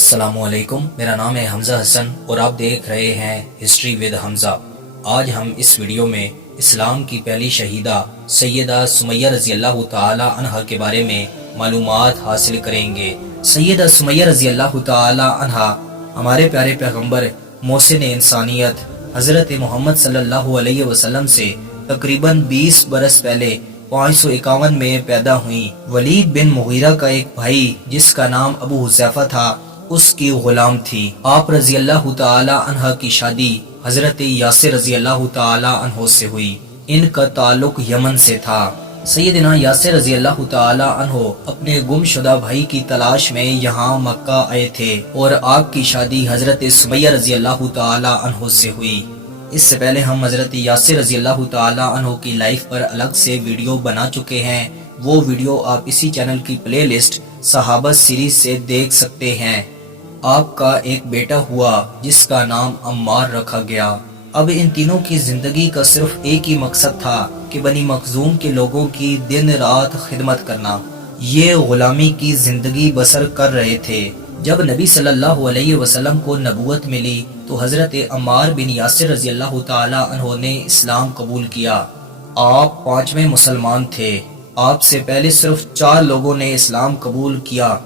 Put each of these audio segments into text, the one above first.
السلام علیکم، میرا نام ہے حمزہ حسن اور آپ دیکھ رہے ہیں ہسٹری ود حمزہ۔ آج ہم اس ویڈیو میں اسلام کی پہلی شہیدہ سیدہ سمیہ رضی اللہ تعالی عنہا کے بارے میں معلومات حاصل کریں گے۔ سیدہ سمیہ رضی اللہ تعالی عنہا ہمارے پیارے پیغمبر محسن انسانیت حضرت محمد صلی اللہ علیہ وسلم سے تقریباً 20 برس پہلے 551 میں پیدا ہوئی۔ ولید بن مغیرہ کا ایک بھائی جس کا نام ابو حذیفہ تھا اس کی غلام تھی۔ آپ رضی اللہ تعالی عنہ کی شادی حضرت یاسر رضی اللہ تعالی عنہ سے ہوئی۔ ان کا تعلق یمن سے تھا۔ سیدنا یاسر رضی اللہ تعالی عنہ اپنے گم شدہ بھائی کی تلاش میں یہاں مکہ آئے تھے اور آپ کی شادی حضرت سمیہ رضی اللہ تعالی عنہ سے ہوئی۔ اس سے پہلے ہم حضرت یاسر رضی اللہ تعالی عنہ کی لائف پر الگ سے ویڈیو بنا چکے ہیں۔ وہ ویڈیو آپ اسی چینل کی پلے لسٹ صحابہ سیریز سے دیکھ سکتے ہیں۔ آپ کا ایک بیٹا ہوا جس کا نام عمار رکھا گیا۔ اب ان تینوں کی زندگی کا صرف ایک ہی مقصد تھا کہ بنی مخزوم کے لوگوں کی دن رات خدمت کرنا۔ یہ غلامی کی زندگی بسر کر رہے تھے۔ جب نبی صلی اللہ علیہ وسلم کو نبوت ملی تو حضرت عمار بن یاسر رضی اللہ تعالی عنہ نے اسلام قبول کیا۔ آپ 5ویں مسلمان تھے۔ آپ سے پہلے صرف 4 لوگوں نے اسلام قبول کیا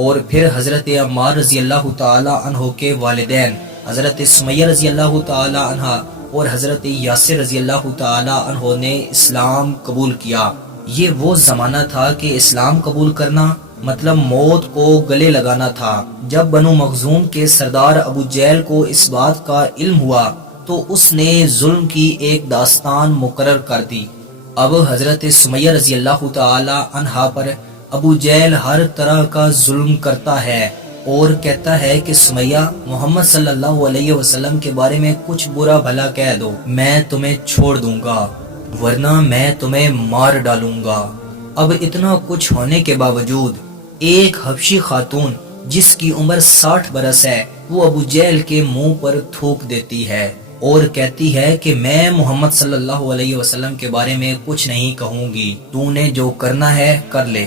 اور پھر حضرت عمار رضی اللہ تعالی عنہ کے والدین حضرت سمیہ رضی اللہ تعالی عنہ اور حضرت یاسر رضی اللہ تعالی عنہ نے اسلام قبول کیا۔ یہ وہ زمانہ تھا کہ اسلام قبول کرنا مطلب موت کو گلے لگانا تھا۔ جب بنو مخزوم کے سردار ابو جہل کو اس بات کا علم ہوا تو اس نے ظلم کی ایک داستان مقرر کر دی۔ اب حضرت سمیہ رضی اللہ تعالی عنہا پر ابو جہل ہر طرح کا ظلم کرتا ہے اور کہتا ہے کہ سمیہ محمد صلی اللہ علیہ وسلم کے بارے میں کچھ برا بھلا کہہ دو، میں تمہیں چھوڑ دوں گا ورنہ میں تمہیں مار ڈالوں گا۔ اب اتنا کچھ ہونے کے باوجود ایک حبشی خاتون جس کی عمر 60 برس ہے وہ ابو جہل کے منہ پر تھوک دیتی ہے اور کہتی ہے کہ میں محمد صلی اللہ علیہ وسلم کے بارے میں کچھ نہیں کہوں گی، تو نے جو کرنا ہے کر لے،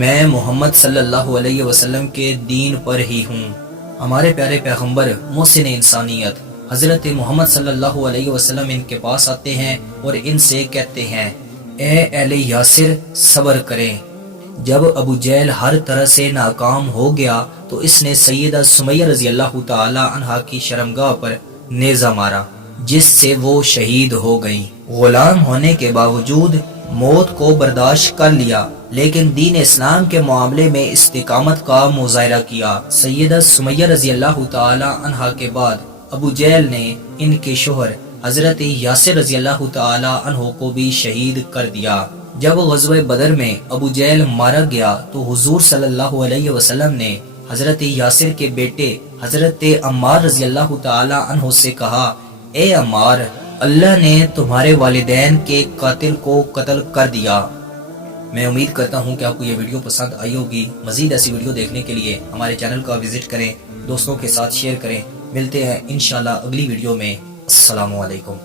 میں محمد صلی اللہ علیہ وسلم کے دین پر ہی ہوں۔ ہمارے پیارے پیغمبر محسن انسانیت حضرت محمد صلی اللہ علیہ وسلم ان کے پاس آتے ہیں اور ان سے کہتے ہیں اے اہل یاسر صبر کریں۔ جب ابو جہل ہر طرح سے ناکام ہو گیا تو اس نے سیدہ سمیہ رضی اللہ تعالی عنہا کی شرمگاہ پر نیزہ مارا جس سے وہ شہید ہو گئیں۔ غلام ہونے کے باوجود موت کو برداشت کر لیا لیکن دین اسلام کے معاملے میں استقامت کا مظاہرہ کیا۔ سیدہ سمیہ رضی اللہ تعالی عنہا کے بعد ابو جہل نے ان کے شوہر حضرت یاسر رضی اللہ تعالی عنہ کو بھی شہید کر دیا۔ جب غزوہ بدر میں ابو جہل مارا گیا تو حضور صلی اللہ علیہ وسلم نے حضرت یاسر کے بیٹے حضرت عمار رضی اللہ تعالی عنہ سے کہا اے عمار، اللہ نے تمہارے والدین کے قاتل کو قتل کر دیا۔ میں امید کرتا ہوں کہ آپ کو یہ ویڈیو پسند آئی ہوگی۔ مزید ایسی ویڈیو دیکھنے کے لیے ہمارے چینل کا وزٹ کریں، دوستوں کے ساتھ شیئر کریں۔ ملتے ہیں انشاءاللہ اگلی ویڈیو میں۔ السلام علیکم۔